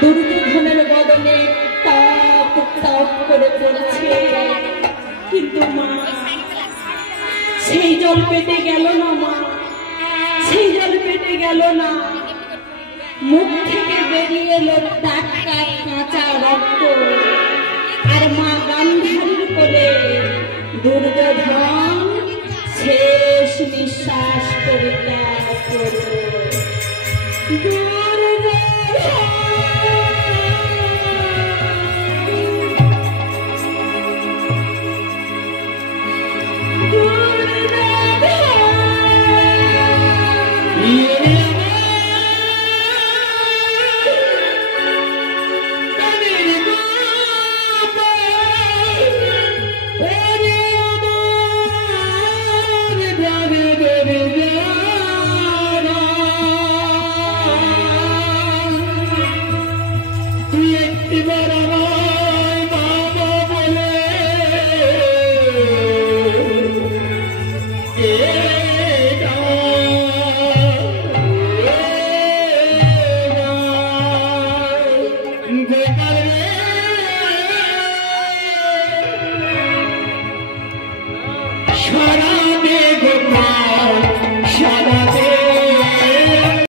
দুর্যোধনের বদনে তাপ তাপ করে পড়ছে, কিন্তু মা সেই জল পেটে গেল না, মা সেই জল পেটে গেল না। মুখ থেকে বেরিয়ে এলো টাটকা কাঁচা রক্ত, আর মা গান্ধারীর কোলে দুর্যোধন শেষ নিঃশ্বাস পরিত্যাগ করল।